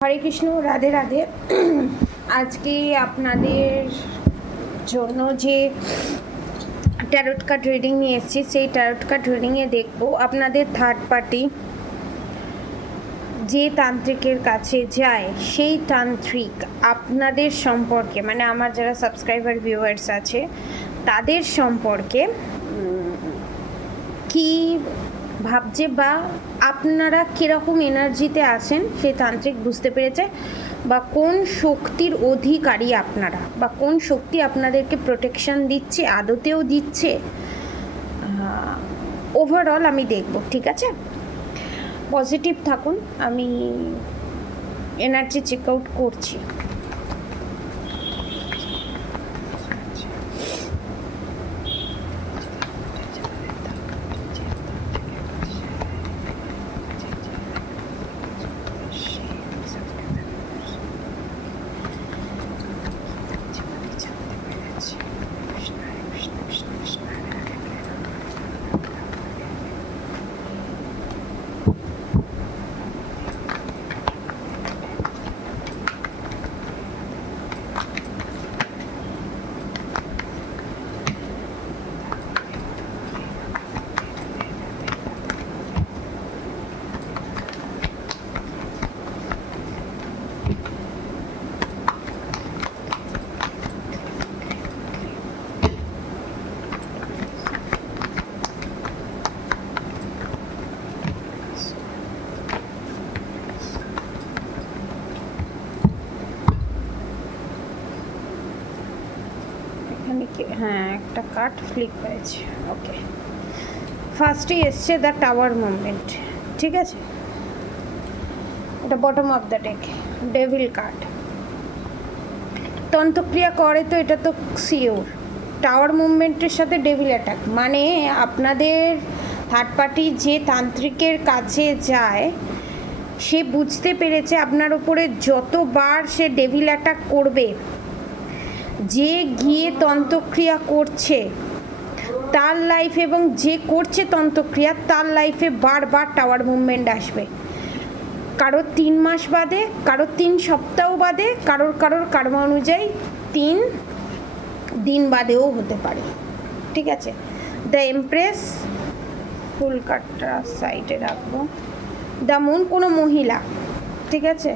হরে কৃষ্ণ, রাধে রাধে। আজকে আপনাদের জন্য যে ট্যারোট কার্ড রিডিং নিয়ে এসেছি, সেই ট্যারোট কার্ড রিডিংয়ে দেখব আপনাদের থার্ড পার্টি যে তান্ত্রিকের কাছে যায়, সেই তান্ত্রিক আপনাদের সম্পর্কে, মানে আমার যারা সাবস্ক্রাইবার ভিউয়ার্স আছে তাদের সম্পর্কে কি ভাবছে বা আপনারা কীরকম এনার্জিতে আছেন সেই তান্ত্রিক বুঝতে পেরেছে, বা কোন শক্তির অধিকারী আপনারা, বা কোন শক্তি আপনাদেরকে প্রোটেকশন দিচ্ছে, আদতেও দিচ্ছে, ওভারঅল আমি দেখব। ঠিক আছে, পজিটিভ থাকুন, আমি এনার্জি চেক আউট করছি। হ্যাঁ, একটা কার্ড ফ্লিপ হয়েছে। ওকে, ফার্স্টেই এসছে দ্য টাওয়ার মুভমেন্ট। ঠিক আছে, এটা bottom of the deck, devil card. তন্ত্রক্রিয়া করে তো এটা তো শিওর। টাওয়ার মুভমেন্টের সাথে ডেভিল অ্যাটাক, মানে আপনাদের থার্ড পার্টি যে তান্ত্রিকের কাছে যায় সে বুঝতে পেরেছে আপনার উপরে যতবার সে ডেভিল অ্যাটাক করবে, যে গিয়ে তন্ত্রক্রিয়া করছে তার লাইফে এবং যে করছে তন্ত্রক্রিয়া তার লাইফে বারবার টাওয়ার মুভমেন্ট আসবে। কারোর 3 মাস বাদে, কারোর 3 সপ্তাহ বাদে, কারোর কর্ম অনুযায়ী 3 দিন বাদেও হতে পারে। ঠিক আছে, দ্য এমপ্রেস, ফুল কাটটা সাইডে রাখবো। দ্য মুন, কোনো মহিলা। ঠিক আছে,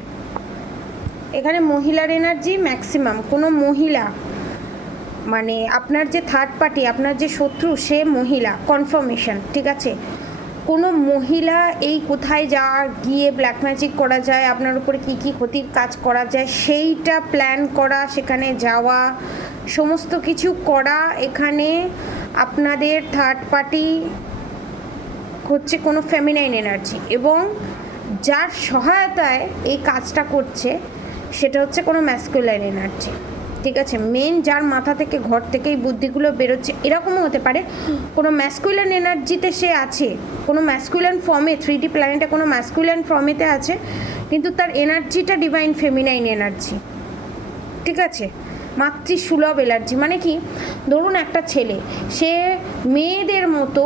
এখানে মহিলার এনার্জি ম্যাক্সিমাম। কোনো মহিলা, মানে আপনার যে থার্ড পার্টি, আপনার যে শত্রু সে মহিলা, কনফার্মেশন। ঠিক আছে, কোনো মহিলা এই কোথায় গিয়ে ব্ল্যাক ম্যাজিক করা যায়, আপনার উপরে কী কী ক্ষতির কাজ করা যায় সেইটা প্ল্যান করা, সেখানে যাওয়া, সমস্ত কিছু করা। এখানে আপনাদের থার্ড পার্টি হচ্ছে কোনো ফেমিনাইন এনার্জি, এবং যার সহায়তায় এই কাজটা করছে সেটা হচ্ছে কোনো ম্যাসকুলাইন এনার্জি। ঠিক আছে, মেন যার মাথা থেকে, ঘর থেকেই বুদ্ধিগুলো বেরোচ্ছে, এরকমও হতে পারে কোনো ম্যাসকুলাইন এনার্জিতে সে আছে, কোনো ম্যাসকুলাইন ফর্মে, 3D প্ল্যানেটে কোনো ম্যাসকুলাইন ফর্মেতে আছে, কিন্তু তার এনার্জিটা ডিভাইন ফেমিনাইন এনার্জি। ঠিক আছে, মাতৃসুলভ এনার্জি। মানে কি, ধরুন একটা ছেলে, সে মেয়েদের মতো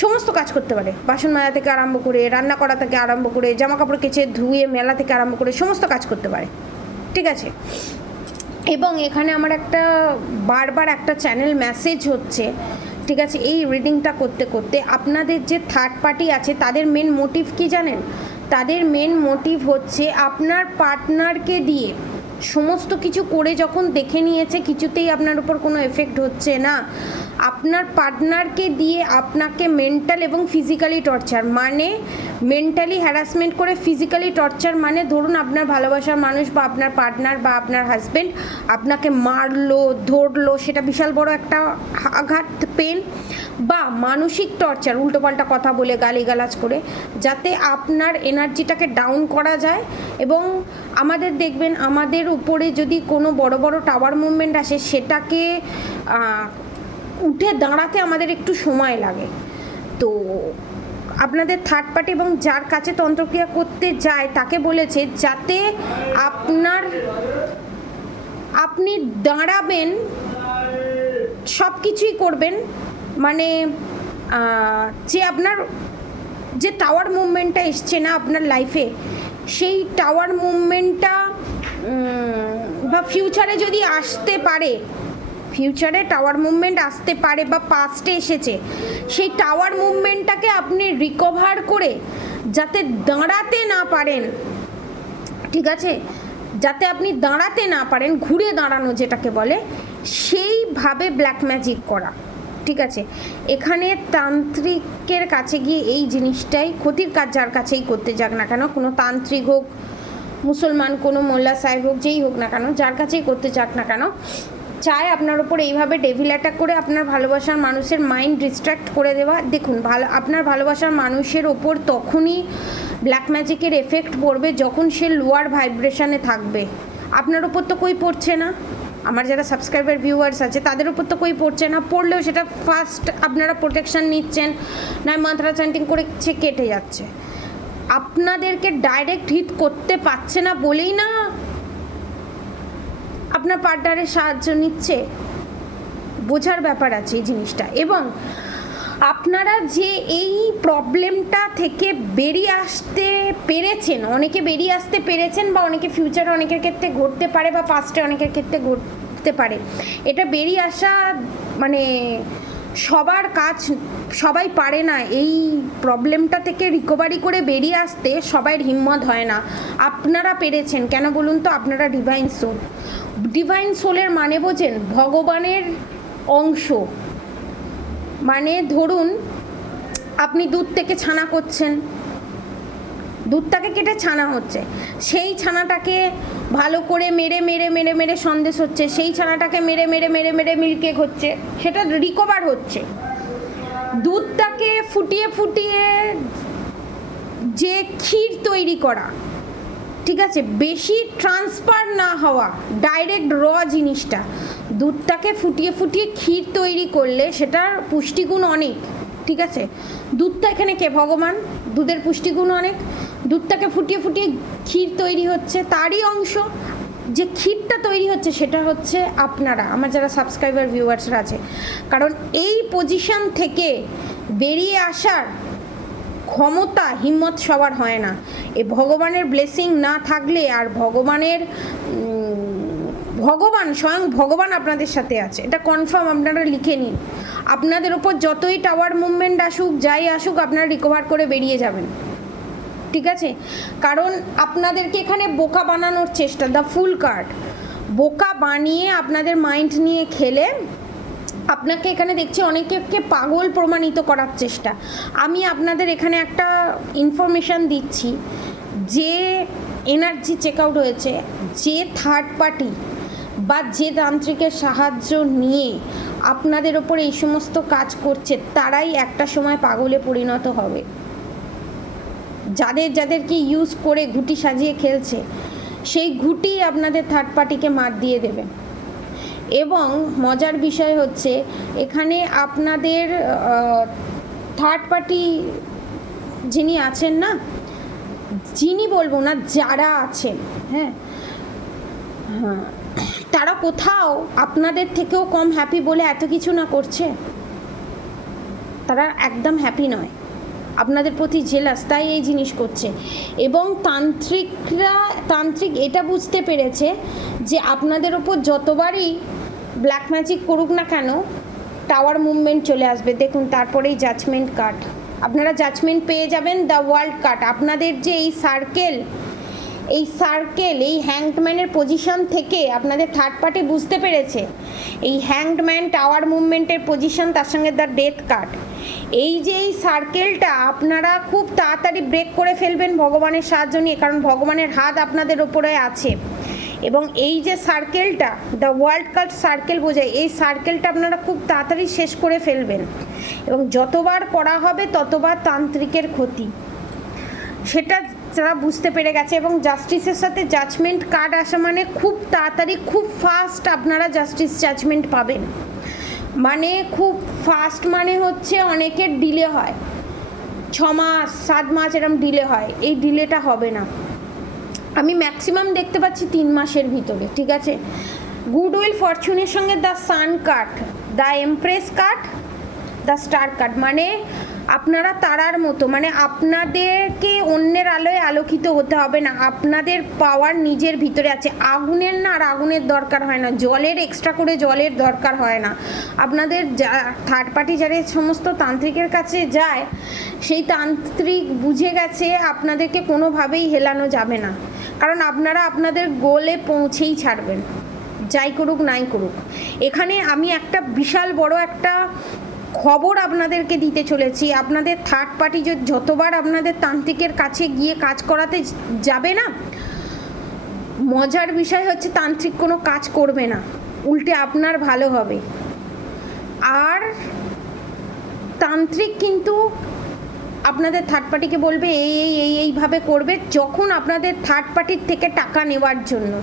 সমস্ত কাজ করতে পারে, বাসন মাজা থেকে আরম্ভ করে, রান্না করা থেকে আরম্ভ করে, জামা কাপড় কেচে ধুয়ে মেলা থেকে আরম্ভ করে সমস্ত কাজ করতে পারে। ঠিক আছে, এবং এখানে আমার একটা বারবার একটা চ্যানেল মেসেজ হচ্ছে। ঠিক আছে, এই রিডিংটা করতে করতে আপনাদের যে থার্ড পার্টি আছে তাদের মেন মোটিভ কি জানেন? তাদের মেন মোটিভ হচ্ছে আপনার পার্টনারকে দিয়ে সমস্ত কিছু করে যখন দেখে নিয়েছে কিছুতেই আপনার উপর কোনো এফেক্ট হচ্ছে না, আপনার পার্টনারকে দিয়ে আপনাকে মেন্টাল এবং ফিজিক্যালি টর্চার, মানে মেন্টালি হ্যারাসমেন্ট করে ফিজিক্যালি টর্চার, মানে ধরুন আপনার ভালোবাসার মানুষ বা আপনার পার্টনার বা আপনার হাজব্যান্ড আপনাকে মারলো, ধরলো, সেটা বিশাল বড় একটা আঘাত, পেন, বা মানসিক টর্চার, উল্টোপাল্টা কথা বলে, গালিগালাজ করে, যাতে আপনার এনার্জিটাকে ডাউন করা যায়। এবং আমাদের দেখবেন, আমাদের উপরে যদি কোনো বড় বড় টাওয়ার মুভমেন্ট আসে, সেটাকে উঠে দাঁড়াতে আমাদের একটু সময় লাগে। তো আপনাদের থার্ড পার্টি এবং যার কাছে তন্ত্রক্রিয়া করতে যায় তাকে বলেছে যাতে আপনি দাঁড়াবেন, সব কিছুই করবেন, মানে যে আপনার যে টাওয়ার মুভমেন্টটা এসছে না আপনার লাইফে, সেই টাওয়ার মুভমেন্টটা বা ফিউচারে যদি আসতে পারে, ফিউচারে টাওয়ার মুভমেন্ট আসতে পারে বা পাস্টে এসেছে, সেই টাওয়ার মুভমেন্টটাকে আপনি রিকভার করে যাতে দাঁড়াতে না পারেন, ঠিক আছে, যাতে আপনি দাঁড়াতে না পারেন, ঘুরে দাঁড়ানো যেটাকে বলে, সেইভাবে ব্ল্যাক ম্যাজিক করা, ঠিক আছে। এখানে তান্ত্রিকের কাছে গিয়ে এই জিনিসটাই ক্ষতির কাজ যার কাছেই করতে যাক না কেন, কোনো তান্ত্রিক হোক, মুসলমান কোনো মোল্লা সাহেব হোক, যেই হোক না কেন, যার কাছেই করতে যাক না কেন, চায় আপনার ওপর এইভাবে ডেভিল অ্যাটাক করে আপনার ভালোবাসার মানুষের মাইন্ড ডিস্ট্র্যাক্ট করে দেওয়া। দেখুন, আপনার ভালোবাসার মানুষের ওপর তখনই ব্ল্যাক ম্যাজিকের এফেক্ট পড়বে যখন সে লোয়ার ভাইব্রেশনে থাকবে। আপনার ওপর তো কই পড়ছে না, আমার যারা সাবস্ক্রাইবার ভিউয়ার্স আছে তাদের উপর তো কই পড়ছে না, পড়লেও সেটা ফার্স্ট আপনারা প্রোটেকশন নিচ্ছেন, নয় মান্ত্রা চ্যান্টিং করে কেটে যাচ্ছে। আপনাদেরকে ডাইরেক্ট হিট করতে পারছে না বলেই না আপনার পার্টনারের সাহায্য নিচ্ছে। বোঝার ব্যাপার আছে এই জিনিসটা। এবং আপনারা যে এই প্রবলেমটা থেকে বেরিয়ে আসতে পেরেছেন, অনেকে বেরিয়ে আসতে পেরেছেন, বা অনেকে ফিউচারে অনেকের ক্ষেত্রে ঘটতে পারে, বা পাস্টে অনেকের ক্ষেত্রে ঘটতে পারে, এটা বেরিয়ে আসা মানে সবার কাজ, সবাই পারে না এই প্রবলেমটা থেকে রিকভারি করে বেরিয়ে আসতে, সবাইয়ের হিম্মত হয় না। আপনারা পেরেছেন কেন বলুন তো? আপনারা ডিভাইন সোল। ডিভাইন সোলের মানে বোঝেন? ভগবানের অংশ। মানে ধরুন আপনি দুধ থেকে ছানা করছেন, দুধটাকে কেটে ছানা হচ্ছে, সেই ছানাটাকে ভালো করে মেরে মেরে মেরে মেরে সন্দেশ হচ্ছে, সেই ছানাটাকে মেরে মেরে মেরে মেরে মিল্ককেক হচ্ছে, সেটা রিকভার হচ্ছে। দুধটাকে ফুটিয়ে ফুটিয়ে যে ক্ষীর তৈরি করা, ঠিক আছে, বেশি ট্রান্সফার না হওয়া, ডাইরেক্ট র জিনিসটা, দুধটাকে ফুটিয়ে ফুটিয়ে ক্ষীর তৈরি করলে সেটার পুষ্টিগুণ অনেক, ঠিক আছে। দুধটা এখানে কে? ভগবান। দুধের পুষ্টিগুণ অনেক। দুধটাকে ফুটিয়ে ফুটিয়ে ক্ষীর তৈরি হচ্ছে, তারই অংশ। যে ক্ষীরটা তৈরি হচ্ছে সেটা হচ্ছে আপনারা, আমার যারা সাবস্ক্রাইবার ভিউয়ার্সরা আছে। কারণ এই পজিশন থেকে বেরিয়ে আসার ক্ষমতা, হিম্মত সবার হয় না। এ ভগবানের ব্লেসিং না থাকলে, আর ভগবান স্বয়ং ভগবান আপনাদের সাথে আছে, এটা কনফার্ম, আপনারা লিখে নিন। আপনাদের ওপর যতই টাওয়ার মুভমেন্ট আসুক, যাই আসুক, আপনারা রিকভার করে বেরিয়ে যাবেন, ঠিক আছে। কারণ আপনাদেরকে এখানে বোকা বানানোর চেষ্টা, দ্য ফুল কার্ড, বোকা বানিয়ে আপনাদের মাইন্ড নিয়ে খেলে আপনাকে এখানে দেখছি অনেকে পাগল প্রমাণিত করার চেষ্টা। আমি আপনাদের এখানে একটা ইনফরমেশান দিচ্ছি, যে এনার্জি চেক আউট হয়েছে, যে থার্ড পার্টি বা যে তান্ত্রিকের সাহায্য নিয়ে আপনাদের ওপর এই সমস্ত কাজ করছে, তারাই একটা সময় পাগলে পরিণত হবে। যাদেরকে ইউজ করে ঘুঁটি সাজিয়ে খেলছে, সেই ঘুঁটি আপনাদের থার্ড পার্টিকে মাত দিয়ে দেবে। এবং মজার বিষয় হচ্ছে, এখানে আপনাদের থার্ড পার্টি যিনি আছেন না, যিনি বলবো না, যারা আছেন, হ্যাঁ, তারা কোথাও আপনাদের থেকেও কম হ্যাপি বলে এত কিছু না করছে। তারা একদম হ্যাপি নয়, আপনাদের প্রতি জেলাস, তাই এই জিনিস করছে। এবং তান্ত্রিক এটা বুঝতে পেরেছে যে আপনাদের ওপর যতবারই ব্ল্যাক ম্যাজিক করুক না কেন, টাওয়ার মুভমেন্ট চলে আসবে। দেখুন, তারপরেই জাজমেন্ট কার্ড, আপনারা জাজমেন্ট পেয়ে যাবেন, দ্য ওয়ার্ল্ড কার্ড। আপনাদের যে এই সার্কেল, এই হ্যাংডম্যানের পজিশন থেকে আপনাদের থার্ড পার্টি বুঝতে পেরেছে, এই হ্যাংডম্যান, টাওয়ার মুভমেন্টের পজিশন, তার সঙ্গে দ্য ডেথ কার্ড, এই যে এই সার্কেলটা আপনারা খুব তাড়াতাড়ি ব্রেক করে ফেলবেন ভগবানের সাহায্য নিয়ে, কারণ ভগবানের হাত আপনাদের ওপরে আছে। এবং এই যে সার্কেলটা, দ্য ওয়ার্ল্ড কার্ড সার্কেল বোঝায়, এই সার্কেলটা আপনারা খুব তাড়াতাড়ি শেষ করে ফেলবেন। এবং যতবার করা হবে ততবার তান্ত্রিকের ক্ষতি, সেটা তারা বুঝতে পেরে গেছে। এবং জাস্টিসের সাথে জাজমেন্ট কার্ড আসা মানে খুব তাড়াতাড়ি, খুব ফাস্ট আপনারা জাস্টিস জাজমেন্ট পাবেন। মানে খুব ফাস্ট মানে হচ্ছে অনেকের ডিলে হয়, 6 মাস 7 মাস এরকম ডিলে হয়, এই ডিলেটা হবে না। আমি ম্যাক্সিমাম দেখতে পাচ্ছি 3 মাসের ভিতরে, ঠিক আছে। গুডউইল, ফরচুনের সঙ্গে the sun card, the empress card, the star card, মানে আপনারা তারার মতো, মানে আপনাদেরকে অন্যের আলোয় আলোকিত হতে হবে না, আপনাদের পাওয়ার নিজের ভিতরে আছে। আগুনের না আর আগুনের দরকার হয় না, জলের এক্সট্রা করে জলের দরকার হয় না। আপনাদের থার্ড পার্টি যারা সমস্ত তান্ত্রিকের কাছে যায়, সেই তান্ত্রিক বুঝে গেছে আপনাদেরকে কোনোভাবেই হেলানো যাবে না, কারণ আপনারা আপনাদের গোলে পৌঁছেই ছাড়বেন, যাই করুক নাই করুক। এখানে আমি একটা বিশাল বড় একটা খবর আপনাদেরকে দিতে চলেছি। আপনাদের থার্ড পার্টি যতবার আপনাদের তান্ত্রিকের কাছে গিয়ে কাজ করাতে যাবে না, মজার বিষয় হচ্ছে তান্ত্রিক কোনো কাজ করবে না, উল্টে আপনার ভালো হবে। আর তান্ত্রিক কিন্তু আপনাদের থার্ড পার্টিকে বলবে এইভাবে করবে, যখন আপনাদের থার্ড পার্টির থেকে টাকা নেওয়ার জন্য।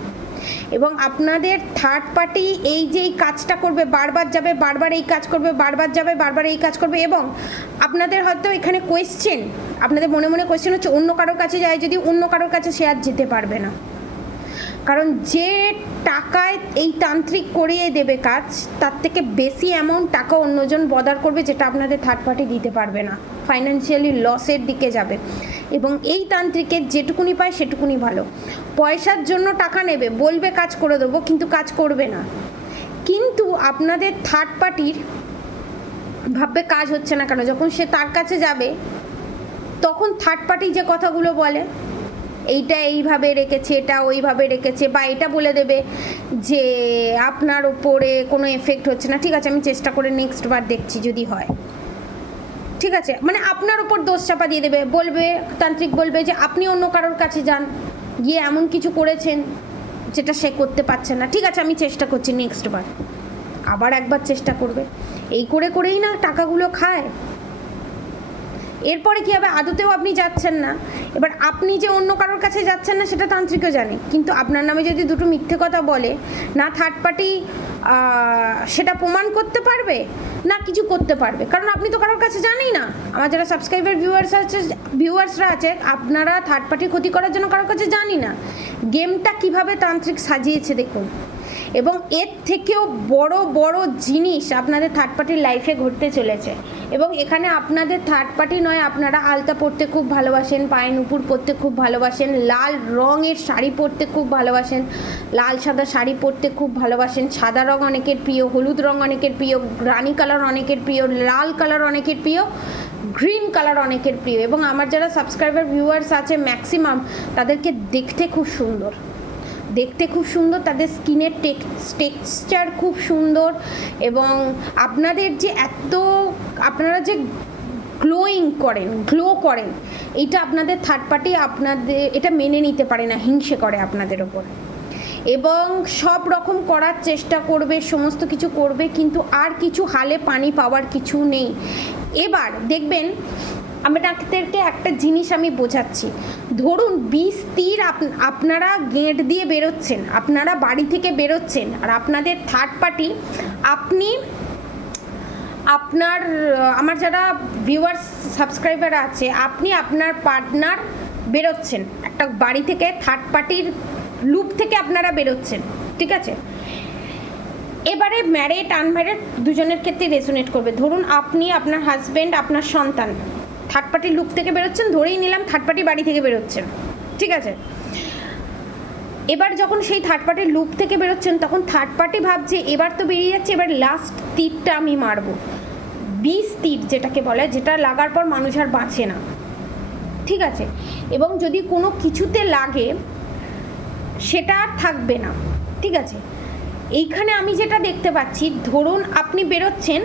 এবং আপনাদের থার্ড পার্টি এই যে এই কাজটা করবে, বারবার যাবে, বারবার এই কাজ করবে, বারবার যাবে, বারবার এই কাজ করবে। এবং আপনাদের হয়তো এখানে কোয়েশ্চেন, আপনাদের মনে মনে কোয়েশ্চেন হচ্ছে অন্য কারোর কাছে যায় যদি, অন্য কারোর কাছে সে আর যেতে পারবে না, কারণ যে টাকায় এই তান্ত্রিক করিয়ে দেবে কাজ, তার থেকে বেশি অ্যামাউন্ট টাকা অন্যজন বদার করবে, যেটা আপনাদের থার্ড পার্টি দিতে পারবে না, ফাইন্যান্সিয়ালি লসের দিকে যাবে। এবং এই তান্ত্রিকের যেটুকুনি পায় সেটুকুনি ভালো, পয়সার জন্য টাকা নেবে, বলবে কাজ করে দেবো, কিন্তু কাজ করবে না। কিন্তু আপনাদের থার্ড পার্টির ভাববে কাজ হচ্ছে না কেন, যখন সে তার কাছে যাবে তখন থার্ড পার্টি যে কথাগুলো বলে, এইটা এইভাবে রেখেছে, এটা ওইভাবে রেখেছে, বা এটা বলে দেবে যে আপনার ওপরে কোনো এফেক্ট হচ্ছে না, ঠিক আছে আমি চেষ্টা করে নেক্সট বার দেখছি যদি হয়, ঠিক আছে, মানে আপনার ওপর দোষ চাপা দিয়ে দেবে। বলবে, তান্ত্রিক বলবে যে আপনি অন্য কারোর কাছে যান, গিয়ে এমন কিছু করেছেন যেটা সে করতে পারছে না, ঠিক আছে আমি চেষ্টা করছি নেক্সট বার, আবার একবার চেষ্টা করবে। এই করে করেই না টাকাগুলো খায়। এরপরে কী হবে, আদতেও আপনি যাচ্ছেন না। এবার আপনি যে অন্য কারোর কাছে যাচ্ছেন না সেটা তান্ত্রিকও জানে, কিন্তু আপনার নামে যদি দুটো মিথ্যে কথা বলে, না থার্ড পার্টি সেটা প্রমাণ করতে পারবে, না কিছু করতে পারবে, কারণ আপনি তো কারোর কাছে জানেই না। আমার যারা সাবস্ক্রাইবার ভিউয়ার্সরা আছে, আপনারা থার্ড পার্টির ক্ষতি করার জন্য কারোর কাছে জানি না। গেমটা কিভাবে তান্ত্রিক সাজিয়েছে দেখুন। এবং এর থেকেও বড় বড় জিনিস আপনাদের থার্ড পার্টির লাইফে ঘটতে চলেছে। এবং এখানে আপনাদের থার্ড পার্টি নয়, আপনারা আলতা পরতে খুব ভালোবাসেন, পায়ে নুপুর পরতে খুব ভালোবাসেন, লাল রঙের শাড়ি পরতে খুব ভালোবাসেন, লাল সাদা শাড়ি পরতে খুব ভালোবাসেন, সাদা রঙ অনেকের প্রিয়, হলুদ রঙ অনেকের প্রিয়, রানী কালার অনেকের প্রিয়, লাল কালার অনেকের প্রিয়, গ্রিন কালার অনেকের প্রিয়। এবং আমার যারা সাবস্ক্রাইবার ভিউয়ার্স আছে ম্যাক্সিমাম, তাদেরকে দেখতে খুব সুন্দর, তাদের স্কিনের টেক্সচার খুব সুন্দর। এবং আপনাদের যে আপনারা যে গ্লো করেন, এইটা আপনাদের থার্ড পার্টি আপনাদের এটা মেনে নিতে পারে না, হিংসে করে আপনাদের ওপর, এবং সব রকম করার চেষ্টা করবে, সমস্ত কিছু করবে, কিন্তু আর কিছু হালে পানি পাওয়ার কিছু নেই। এবার দেখবেন, আপনাদেরকে একটা জিনিস আমি বোঝাচ্ছি। ধরুন 20 তীর আপনারা গেট দিয়ে বেরোচ্ছেন, আপনারা বাড়ি থেকে বেরোচ্ছেন, আর আপনাদের থার্ড পার্টি, আমার যারা ভিউয়ার্স সাবস্ক্রাইবার আছে, আপনি আপনার পার্টনার বেরোচ্ছেন একটা বাড়ি থেকে, থার্ড পার্টির লুপ থেকে আপনারা বেরোচ্ছেন, ঠিক আছে। এবারে ম্যারিড আনম্যারিড দুজনের ক্ষেত্রে রেজোনেট করবে। ধরুন আপনি, আপনার হাজব্যান্ড, আপনার সন্তান থার্ড পার্টির লুপ থেকে বেরোচ্ছেন, ধরেই নিলাম থার্ড পার্টি বাড়ি থেকে বেরোচ্ছেন, ঠিক আছে। এবার যখন সেই থার্ড পার্টির লুপ থেকে বেরোচ্ছেন, তখন থার্ড পার্টি ভাবছে এবার তো বেরিয়ে যাচ্ছে, এবার লাস্ট তীরটা আমি মারবো। 20 তীর যেটাকে বলে, যেটা লাগার পর মানুষ আর বাঁচে না, ঠিক আছে। এবং যদি কোনো কিছুতে লাগে সেটা আর থাকবে না, ঠিক আছে। এইখানে আমি যেটা দেখতে পাচ্ছি, ধরুন আপনি বেরোচ্ছেন,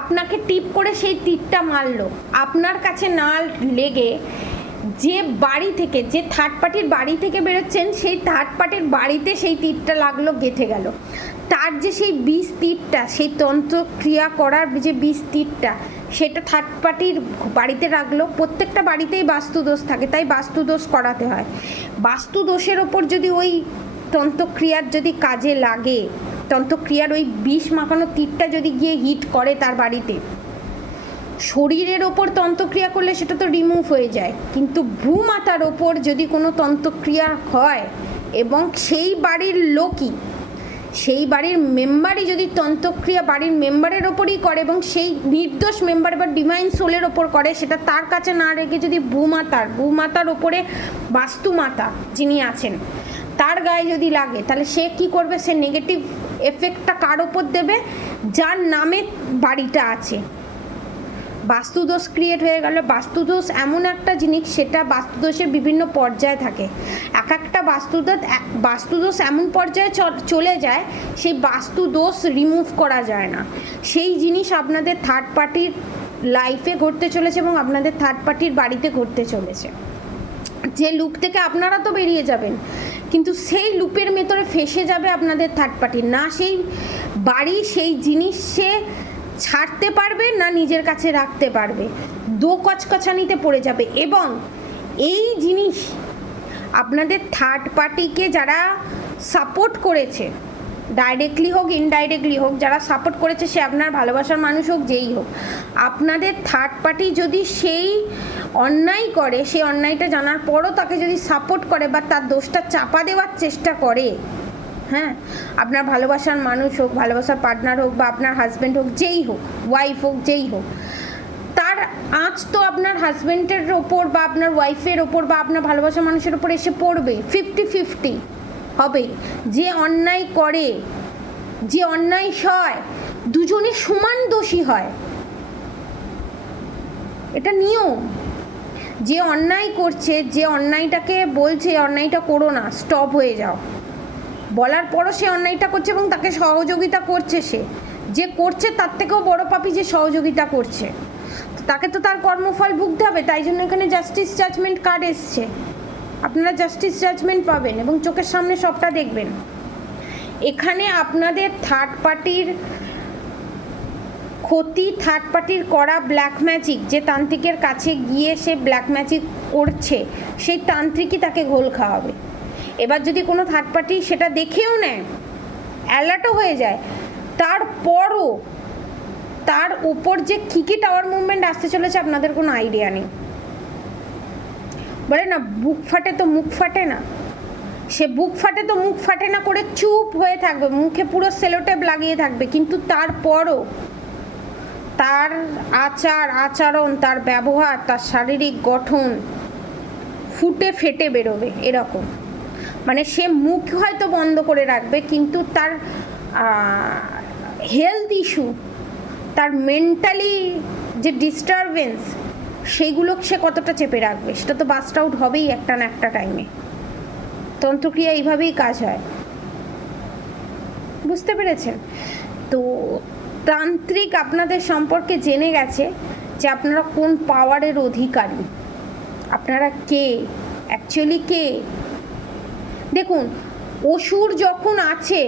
আপনাকে টিপ করে সেই তীরটা মারলো, আপনার কাছে না লেগে যে বাড়ি থেকে, যে থার্ড পার্টির বাড়ি থেকে বেরোচ্ছেন, সেই থার্ড পার্টির বাড়িতে সেই তীরটা লাগলো, গেঁথে গেল। তার যে সেই 20 তীরটা, সেই তন্ত্রক্রিয়া করার যে 20 তীরটা, সেটা থার্ড পার্টির বাড়িতে রাখলো। প্রত্যেকটা বাড়িতেই বাস্তুদোষ থাকে, তাই বাস্তুদোষ করাতে হয়। বাস্তুদোষের ওপর যদি ওই তন্ত্রক্রিয়ার যদি কাজে লাগে, তন্ত্রক্রিয়ার ওই বিষ মাখানো তীরটা যদি গিয়ে হিট করে তার বাড়িতে, শরীরের ওপর তন্ত্রক্রিয়া করলে সেটা তো রিমুভ হয়ে যায়, কিন্তু ভ্রূমাতার ওপর যদি কোনো তন্ত্রক্রিয়া হয় এবং সেই বাড়ির লোকই সেই বাড়ির মেম্বারই যদি তন্ত্রক্রিয়া বাড়ির মেম্বারের ওপরই করে এবং সেই নির্দোষ মেম্বার বা ডিভাইন সোলের ওপর করে, সেটা তার কাছে না রেখে যদি ভূমাতার ওপরে বাস্তুমাতা যিনি আছেন তার গায়ে যদি লাগে, তাহলে সে কি করবে? সে নেগেটিভ এফেক্টটা কার ওপর দেবে? যার নামে বাড়িটা আছে। বাস্তুদোষ ক্রিয়েট হয়ে গেল। বাস্তুদোষ এমন একটা জিনিস, সেটা বাস্তুদোষের বিভিন্ন পর্যায়ে থাকে। এক একটা বাস্তুদোষ এমন পর্যায়ে চলে যায়, সেই বাস্তুদোষ রিমুভ করা যায় না। সেই জিনিস আপনাদের থার্ড পার্টির লাইফে ঘটতে চলেছে এবং আপনাদের থার্ড পার্টির বাড়িতে ঘটতে চলেছে। যে লুপ থেকে আপনারা তো বেরিয়ে যাবেন, কিন্তু সেই লুপের ভেতরে ফেসে যাবে আপনাদের থার্ড পার্টি। না সেই বাড়ি সেই জিনিস সে ছাড়তে পারবে, না নিজের কাছে রাখতে পারবে, দো কচকচানিতে পড়ে যাবে। এবং এই জিনিস আপনাদের থার্ড পার্টিকে যারা সাপোর্ট করেছে, ডাইরেক্টলি হোক ইনডাইরেক্টলি হোক, যারা সাপোর্ট করেছে, সে আপনার ভালোবাসার মানুষ হোক, যেই হোক, আপনাদের থার্ড পার্টি যদি সেই অন্যায় করে, সেই অন্যায়টা জানার পরও তাকে যদি সাপোর্ট করে বা তার দোষটা চাপা দেওয়ার চেষ্টা করে, হ্যাঁ, আপনার ভালোবাসার মানুষ হোক, ভালোবাসার পার্টনার হোক, বা আপনার হাজব্যান্ড হোক, যেই হোক, ওয়াইফ হোক, যেই হোক, তার আঁচ তো আপনার হাজব্যান্ডের ওপর বা আপনার ওয়াইফের ওপর বা আপনার ভালোবাসার মানুষের ওপর এসে পড়বে। 50-50 হবে। যে অন্যায় করে, যে অন্যায় সয়, দুজনে সমান দোষী হয়, এটা নিয়ম। যে অন্যায় করছে, যে অন্যায়টাকে বলছে অন্যায়টা করো না, স্টপ হয়ে যাও, বলার পরও সে অন্যায়টা করছে এবং তাকে সহযোগিতা করছে, সে যে করছে তার থেকেও বড় পাপী যে সহযোগিতা করছে, তাকে তো তার কর্মফল ভুগতে হবে। তাই জন্য এখানে জাস্টিস জাজমেন্ট কার্ড এসছে। আপনারা জাস্টিস জাজমেন্ট পাবেন এবং চোখের সামনে সবটা দেখবেন। এখানে আপনাদের থার্ড পার্টির ক্ষতি, থার্ড পার্টির করা ব্ল্যাক ম্যাজিক, যে তান্ত্রিকের কাছে গিয়ে সে ব্ল্যাক ম্যাজিক করছে, সেই তান্ত্রিকই তাকে ঘোল খাওয়াবে। এবার যদি কোনো থার্ড পার্টি সেটা দেখেও নেয়, অ্যালার্টও হয়ে যায়, তারপরও তার উপর যে কী টাওয়ার মুভমেন্ট আসতে চলেছে আপনাদের কোনো আইডিয়া নেই। বলে না, বুক ফাটে তো মুখ ফাটে না, সে বুক ফাটে তো মুখ ফাটে না করে চুপ হয়ে থাকবে, মুখে পুরো সেলোটেপ লাগিয়ে থাকবে, কিন্তু তারপরও তার আচরণ, তার ব্যবহার, তার শারীরিক গঠন ফুটে ফেটে বেরোবে এরকম। মানে সে মুখ হয়তো বন্ধ করে রাখবে, কিন্তু তার হেলথ ইস্যু, তার মেন্টালি যে ডিস্টারবেন্স, সেইগুলো সে কতটা চেপে রাখবে, সেটা তো বাস্ট আউট হবেই একটা না একটা টাইমে। তন্ত্রক্রিয়া এইভাবেই কাজ হয়, বুঝতে পেরেছেন? তো তান্ত্রিক আপনাদের সম্পর্কে জেনে গেছে যে আপনারা কোন পাওয়ারের অধিকারী, আপনারা কে, অ্যাকচুয়ালি কে। দেখুন, অসুর যখন আছে,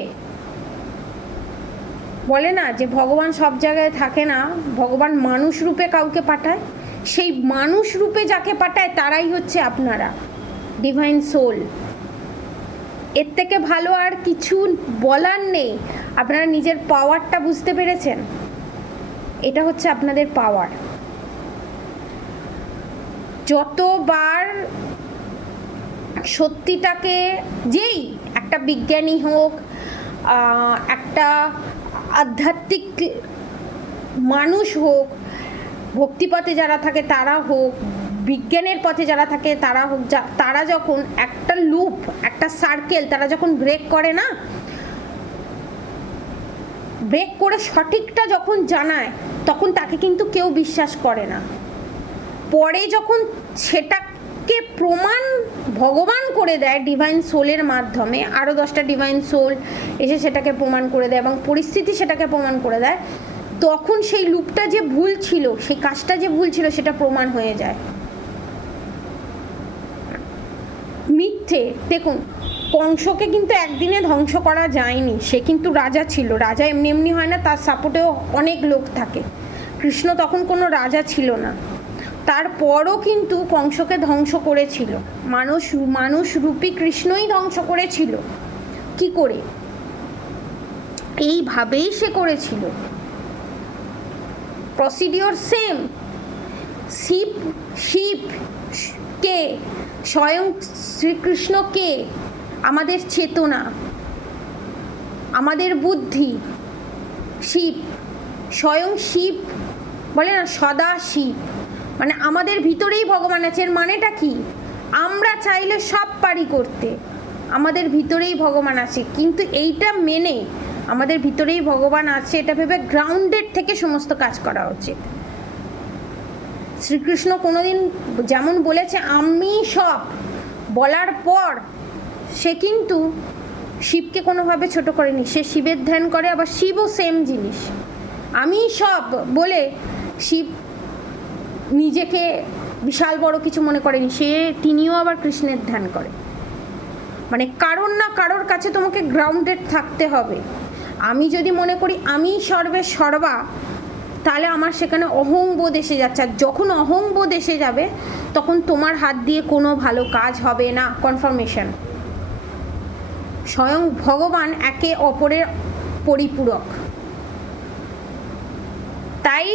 বলে না যে ভগবান সব জায়গায় থাকে না, ভগবান মানুষ রূপে কাউকে পাঠায়, সেই মানুষ রূপে যাকে পাঠায় তারাই হচ্ছে আপনারা, ডিভাইন সোল। এর থেকে ভালো আর কিছু বলার নেই। আপনারা নিজের পাওয়ারটা বুঝতে পেরেছেন? এটা হচ্ছে আপনাদের পাওয়ার। যতবার সত্যিটাকে, যেই একটা বিজ্ঞানী হোক, একটা আধ্যাত্মিক মানুষ হোক, ভক্তিপথে যারা থাকে তারা হোক, বিজ্ঞানের পথে যারা থাকে তারা হোক, তারা যখন একটা লুপ, একটা সার্কেল তারা যখন ব্রেক করে না, ব্রেক করে সঠিকটা যখন জানায়, তখন তাকে কিন্তু কেউ বিশ্বাস করে না। পরে যখন সেটাকে প্রমাণ ভগবান করে দেয় ডিভাইন সোলের মাধ্যমে, আরও 10টা ডিভাইন সোল এসে সেটাকে প্রমাণ করে দেয় এবং পরিস্থিতি সেটাকে প্রমাণ করে দেয়, তখন সেই লুপটা যে ভুল ছিল, সেই কাজটা যে ভুল ছিল, সেটা প্রমাণ হয়ে যায় মিথ্যে। দেখুন, কংসকে কিন্তু একদিনে ধ্বংস করা যায়নি, সে কিন্তু রাজা ছিল। রাজা এমনি এমনি হয় না, তার সাপোর্টেও অনেক লোক থাকে। কৃষ্ণ তখন কোনো রাজা ছিল না, তারপরও কিন্তু কংসকে ধ্বংস করেছিল। মানুষ রূপী কৃষ্ণই ধ্বংস করেছিল। কি করে? এইভাবেই সে করেছিল। Procedure same. শিব কে? স্বয়ং শ্রীকৃষ্ণ কে? আমাদের চেতনা, আমাদের বুদ্ধি, শিব, স্বয়ং শিব বলে না সদা শিব, মানে আমাদের ভিতরেই ভগবান আছে। এর মানেটা কি? আমরা চাইলে সব পারি করতে, আমাদের ভিতরেই ভগবান আছে। কিন্তু এইটা মেনে আমাদের ভিতরেই ভগবান আছে এটা ভেবে গ্রাউন্ডেড থেকে সমস্ত কাজ করা উচিত। শ্রীকৃষ্ণ কোনোদিন যেমন বলেছে আমি সব বলার পর সে কিন্তু শিবকে কোনোভাবে ছোট করেনি, সে শিবের ধ্যান করে, আবার শিবও সেম জিনিস। আমি সব বলে শিব নিজেকে বিশাল বড় কিছু মনে করেনি, তিনিও আবার কৃষ্ণের ধ্যান করে। মানে কারোর না কারোর কাছে তোমাকে গ্রাউন্ডেড থাকতে হবে। আমি যদি মনে করি আমি সর্বে সর্বা, তাহলে আমার সেখানে অহংবোধ এসে যাচ্ছে, আর যখন অহংবোধ এসে যাবে তখন তোমার হাত দিয়ে কোনো ভালো কাজ হবে না। কনফার্মেশন, স্বয়ং ভগবান একে অপরের পরিপূরক। তাই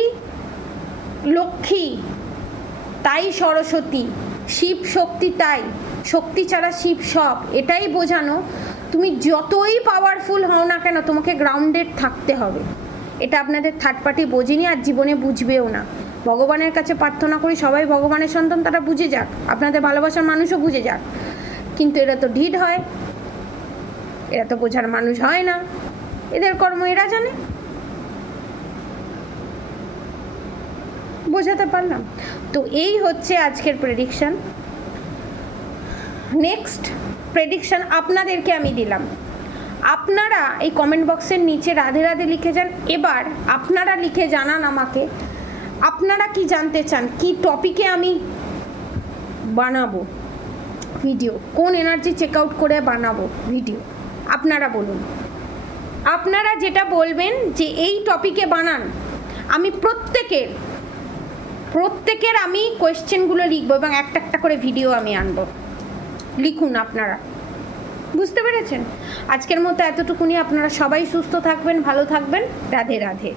লক্ষ্মী, তাই সরস্বতী, শিব শক্তি, তাই শক্তি ছাড়া শিব সব। এটাই বোঝানো তুমি যতই পাওয়ারফুল হও না কেন তোমাকে গ্রাউন্ডেড থাকতে হবে। এটা আপনাদের থার্ড পার্টি বোঝেনি আর জীবনে বুঝবেও না। ভগবানের কাছে প্রার্থনা করি সবাই ভগবানের সন্তান, তারা বুঝে যাক, আপনাদের ভালোবাসার মানুষও বুঝে যাক। কিন্তু এরা তো ঢিঢ হয়, এরা তো বোঝার মানুষ হয় না, এদের কর্ম এরা জানে। বোঝাতে পারলাম তো? এই হচ্ছে আজকের প্রেডিকশন। নেক্সট প্রেডিকশন আপনাদেরকে আমি দিলাম, আপনারা এই কমেন্ট বক্সের নিচে রাধে রাধে লিখে যান। এবার আপনারা লিখে জানান আমাকে আপনারা কি জানতে চান, কি টপিকে আমি বানাবো ভিডিও, কোন এনার্জি চেক আউট করে বানাবো ভিডিও, আপনারা বলুন। আপনারা যেটা বলবেন যে এই টপিকে বানান, আমি প্রত্যেকের আমি কোয়েশ্চেনগুলো লিখবো এবং একটা একটা করে ভিডিও আমি আনবো। লিখুন আপনারা, বুঝতে পেরেছেন? আজকের মতো এতটুকুনি। আপনারা সবাই সুস্থ থাকবেন, ভালো থাকবেন। রাধে রাধে।